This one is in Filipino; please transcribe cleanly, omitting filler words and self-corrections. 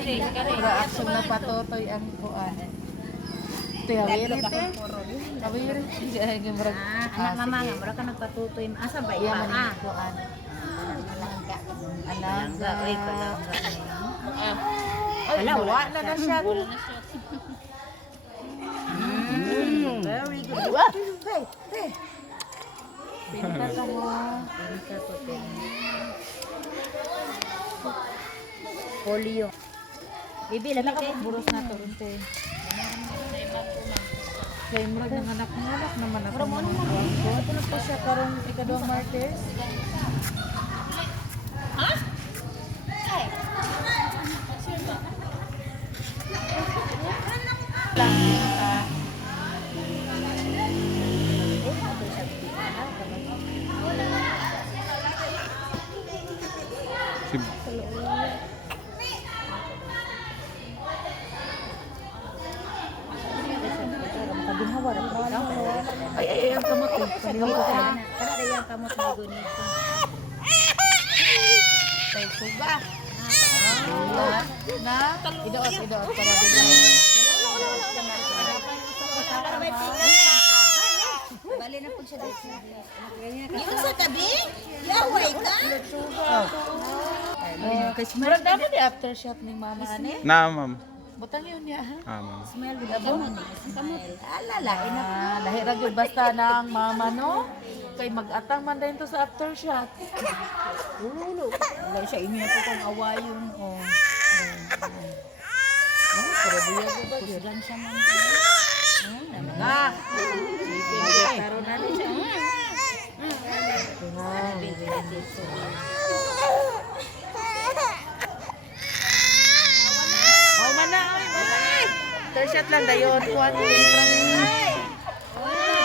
Reaction na patutoy ang kuan. Tiyawiri te. Tawiri. Diya gimrag. Anak mama nga, mura ka nagpatutoy. Asa ba Iya iba? man kuan. Alaga. Oy, palangga. Ay, wala na siya. Very good. Hey, hey. Pinta ka mo. Pinta ko din. Polio. Bibi, lagi kayo. Buros na to unti. Flame rod ng anak naman ako. Ito na po siya karong ikaduang Martes. Ay, ang kamot eh. Paliwan ko ka. Kada yung kamot na gunito. Tay suga. Na, idoot para din. Bali na po siya dito. Yung sa tabi? Yaway ka? Murag damo di aftershot ni mama ane. Na, ma'am. Butang yun niya ha. Ma'am. Smell with the bone. Kamot. Alala, lahira gyud basta na ang mama no. Kay mag-atang man din to sa aftershot. Ulo. Wala siya inyo po kung awayon. Oh. Pero buya ko ba yun? Kusgan siya man. Ah! Karoon na rin siya. Oh, mana, ay, mana. Aftershot lang dayon. Kuhan,